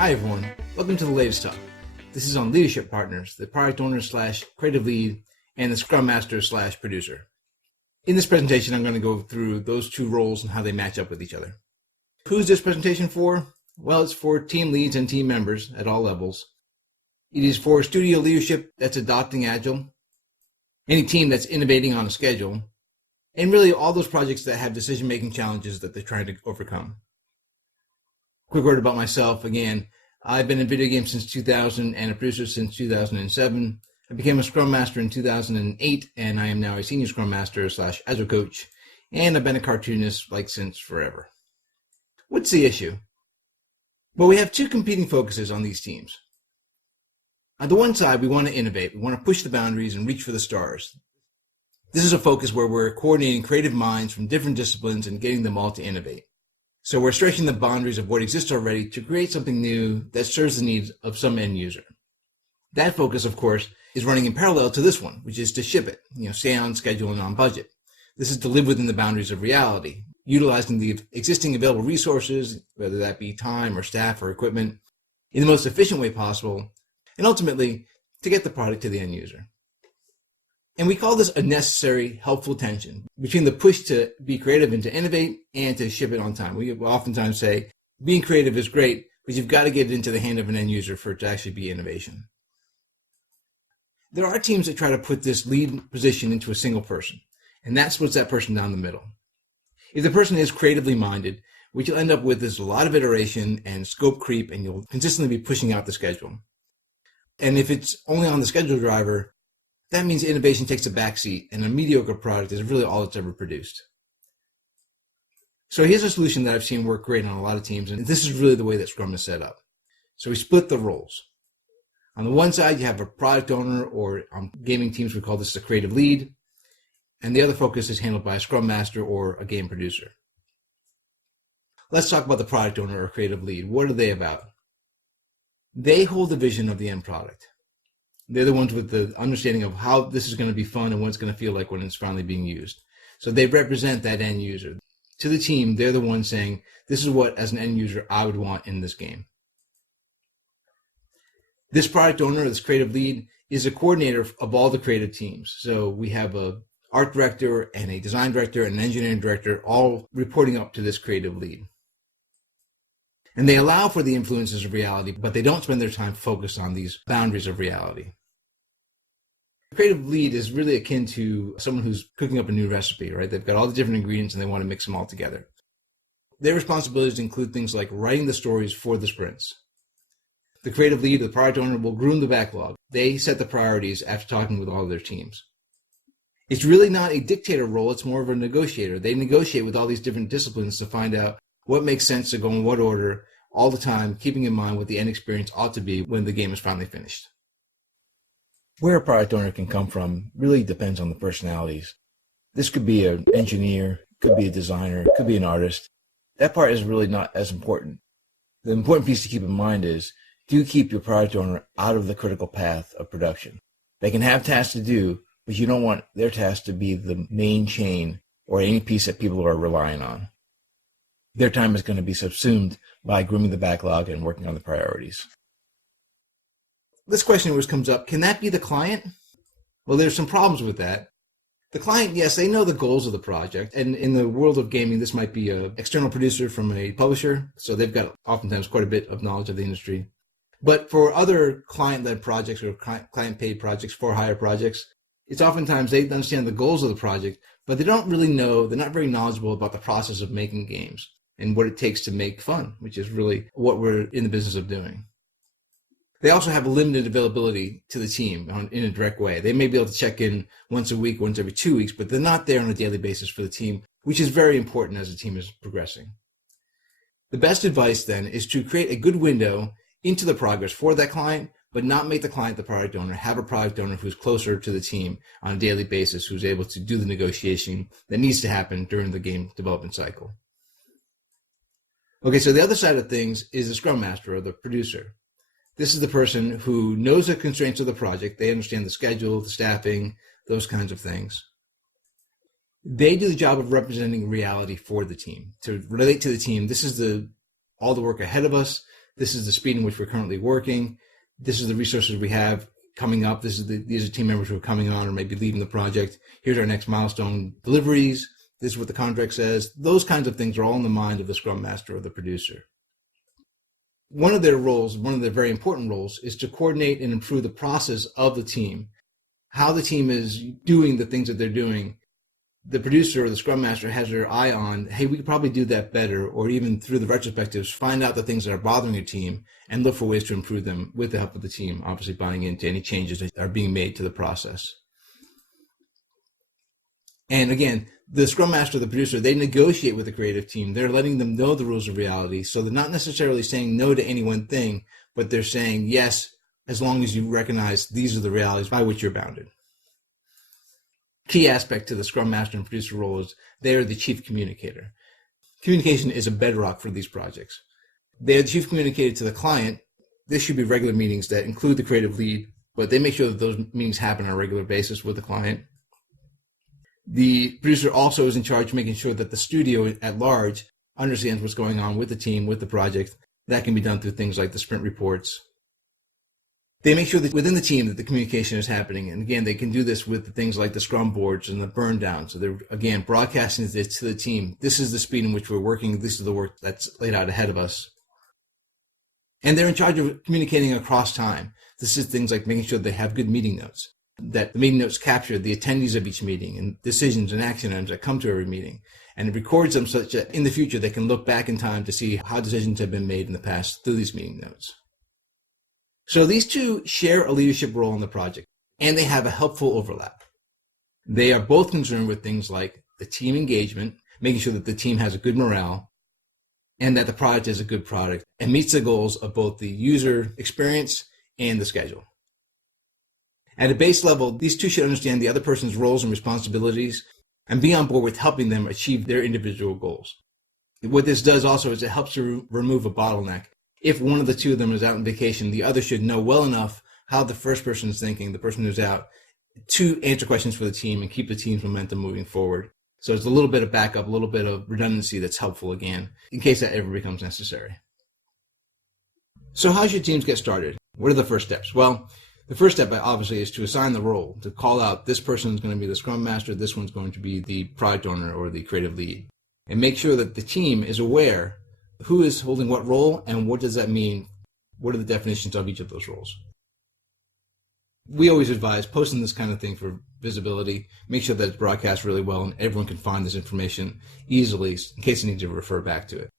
Hi everyone, welcome to the latest talk. This is on leadership partners, the product owner / creative lead, and the Scrum Master / producer. In this presentation, I'm going to go through those two roles and how they match up with each other. Who's this presentation for? Well, it's for team leads and team members at all levels. It is for studio leadership that's adopting Agile, any team that's innovating on a schedule, and really all those projects that have decision-making challenges that they're trying to overcome. Quick word about myself. Again, I've been in video games since 2000 and a producer since 2007. I became a Scrum Master in 2008, and I am now a Senior Scrum Master / Agile Coach, and I've been a cartoonist since forever. What's the issue? Well, we have two competing focuses on these teams. On the one side, we want to innovate. We want to push the boundaries and reach for the stars. This is a focus where we're coordinating creative minds from different disciplines and getting them all to innovate. So we're stretching the boundaries of what exists already to create something new that serves the needs of some end user. That focus, of course, is running in parallel to this one, which is to ship it, stay on schedule and on budget. This is to live within the boundaries of reality, utilizing the existing available resources, whether that be time or staff or equipment, in the most efficient way possible, and ultimately to get the product to the end user. And we call this a necessary, helpful tension between the push to be creative and to innovate and to ship it on time. We oftentimes say being creative is great, but you've got to get it into the hand of an end user for it to actually be innovation. There are teams that try to put this lead position into a single person, and that splits that person down the middle. If the person is creatively minded, what you'll end up with is a lot of iteration and scope creep, and you'll consistently be pushing out the schedule. And if it's only on the schedule driver, that means innovation takes a backseat, and a mediocre product is really all it's ever produced. So here's a solution that I've seen work great on a lot of teams, and this is really the way that Scrum is set up. So we split the roles. On the one side, you have a product owner, or on gaming teams, we call this a creative lead, and the other focus is handled by a Scrum Master or a game producer. Let's talk about the product owner or creative lead. What are they about? They hold the vision of the end product. They're the ones with the understanding of how this is going to be fun and what it's going to feel like when it's finally being used. So they represent that end user. To the team, they're the ones saying, this is what, as an end user, I would want in this game. This product owner, this creative lead, is a coordinator of all the creative teams. So we have an art director and a design director and an engineering director all reporting up to this creative lead. And they allow for the influences of reality, but they don't spend their time focused on these boundaries of reality. The creative lead is really akin to someone who's cooking up a new recipe, right? They've got all the different ingredients and they want to mix them all together. Their responsibilities include things like writing the stories for the sprints. The creative lead, the product owner, will groom the backlog. They set the priorities after talking with all of their teams. It's really not a dictator role, it's more of a negotiator. They negotiate with all these different disciplines to find out what makes sense to go in what order all the time, keeping in mind what the end experience ought to be when the game is finally finished. Where a product owner can come from really depends on the personalities. This could be an engineer, could be a designer, could be an artist. That part is really not as important. The important piece to keep in mind is, do keep your product owner out of the critical path of production. They can have tasks to do, but you don't want their task to be the main chain or any piece that people are relying on. Their time is going to be subsumed by grooming the backlog and working on the priorities. This question always comes up, can that be the client? Well, there's some problems with that. The client, yes, they know the goals of the project. And in the world of gaming, this might be an external producer from a publisher. So they've got oftentimes quite a bit of knowledge of the industry. But for other client-led projects or client-paid projects, for-hire projects, it's oftentimes they understand the goals of the project, but they don't really know, they're not very knowledgeable about the process of making games and what it takes to make fun, which is really what we're in the business of doing. They also have a limited availability to the team in a direct way. They may be able to check in once a week, once every 2 weeks, but they're not there on a daily basis for the team, which is very important as the team is progressing. The best advice then is to create a good window into the progress for that client, but not make the client the product owner. Have a product owner who's closer to the team on a daily basis, who's able to do the negotiation that needs to happen during the game development cycle. Okay, so the other side of things is the Scrum Master or the producer. This is the person who knows the constraints of the project. They understand the schedule, the staffing, those kinds of things. They do the job of representing reality for the team. To relate to the team, this is all the work ahead of us. this is the speed in which we're currently working. This is the resources we have coming up. These are team members who are coming on or maybe leaving the project. Here's our next milestone deliveries. This is what the contract says. Those kinds of things are all in the mind of the Scrum Master or the producer. One of their roles, one of their very important roles, is to coordinate and improve the process of the team, how the team is doing the things that they're doing. The producer or the Scrum Master has their eye on, hey, we could probably do that better, or even through the retrospectives, find out the things that are bothering your team and look for ways to improve them with the help of the team, obviously buying into any changes that are being made to the process. And again, the Scrum Master, the producer, they negotiate with the creative team. They're letting them know the rules of reality. So they're not necessarily saying no to any one thing, but they're saying yes, as long as you recognize these are the realities by which you're bounded. Key aspect to the Scrum Master and producer role is they are the chief communicator. Communication is a bedrock for these projects. They are the chief communicator to the client. This should be regular meetings that include the creative lead, but they make sure that those meetings happen on a regular basis with the client. The producer also is in charge of making sure that the studio at large understands what's going on with the team, with the project. That can be done through things like the sprint reports. They make sure that within the team that the communication is happening. And again, they can do this with things like the scrum boards and the burn down. So they're, again, broadcasting this to the team. This is the speed in which we're working. This is the work that's laid out ahead of us. And they're in charge of communicating across time. This is things like making sure they have good meeting notes, that the meeting notes capture the attendees of each meeting and decisions and action items that come to every meeting. And it records them such that in the future they can look back in time to see how decisions have been made in the past through these meeting notes. So these two share a leadership role in the project, and they have a helpful overlap. They are both concerned with things like the team engagement, making sure that the team has a good morale, and that the product is a good product and meets the goals of both the user experience and the schedule. At a base level, these two should understand the other person's roles and responsibilities and be on board with helping them achieve their individual goals. What this does also is it helps to remove a bottleneck. If one of the two of them is out on vacation, the other should know well enough how the first person is thinking, the person who's out, to answer questions for the team and keep the team's momentum moving forward. So it's a little bit of backup, a little bit of redundancy that's helpful, again, in case that ever becomes necessary. So how should teams get started? What are the first steps? Well, the first step, obviously, is to assign the role, to call out this person is going to be the Scrum Master, this one's going to be the product owner or the creative lead, and make sure that the team is aware who is holding what role and what does that mean, what are the definitions of each of those roles. We always advise posting this kind of thing for visibility, make sure that it's broadcast really well and everyone can find this information easily in case they need to refer back to it.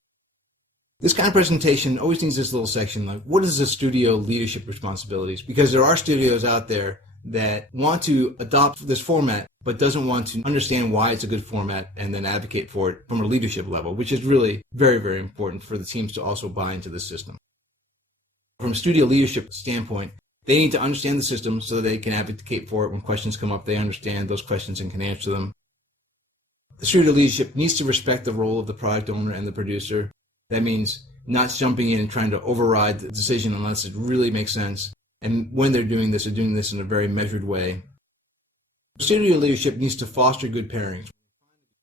This kind of presentation always needs this little section like, what is the studio leadership responsibilities? Because there are studios out there that want to adopt this format but doesn't want to understand why it's a good format and then advocate for it from a leadership level, which is really very, very important for the teams to also buy into the system. From a studio leadership standpoint, they need to understand the system so that they can advocate for it when questions come up. They understand those questions and can answer them. The studio leadership needs to respect the role of the product owner and the producer. That means not jumping in and trying to override the decision unless it really makes sense. And when they're doing this, in a very measured way. Studio leadership needs to foster good pairings.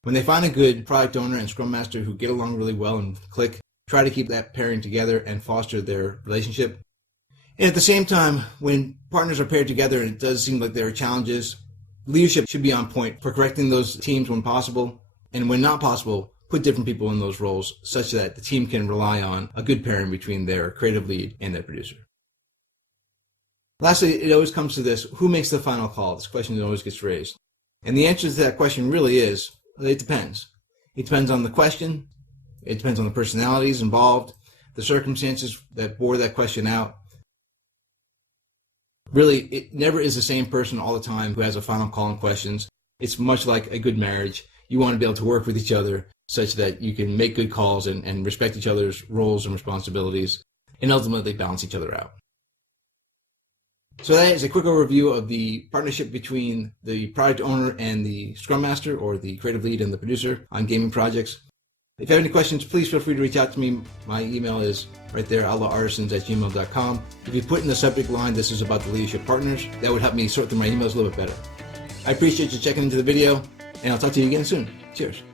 When they find a good product owner and Scrum Master who get along really well and click, try to keep that pairing together and foster their relationship. And at the same time, when partners are paired together and it does seem like there are challenges, leadership should be on point for correcting those teams when possible. And when not possible, put different people in those roles such that the team can rely on a good pairing between their creative lead and their producer. Lastly, it always comes to this, who makes the final call? This question always gets raised. And the answer to that question really is, it depends. It depends on the question. It depends on the personalities involved, the circumstances that bore that question out. Really, it never is the same person all the time who has a final call on questions. It's much like a good marriage. You want to be able to work with each other such that you can make good calls and respect each other's roles and responsibilities and ultimately balance each other out. So that is a quick overview of the partnership between the product owner and the Scrum Master or the creative lead and the producer on gaming projects. If you have any questions, please feel free to reach out to me. My email is right there, outlawArtisans@gmail.com. If you put in the subject line, this is about the leadership partners, that would help me sort through my emails a little bit better. I appreciate you checking into the video, and I'll talk to you again soon. Cheers.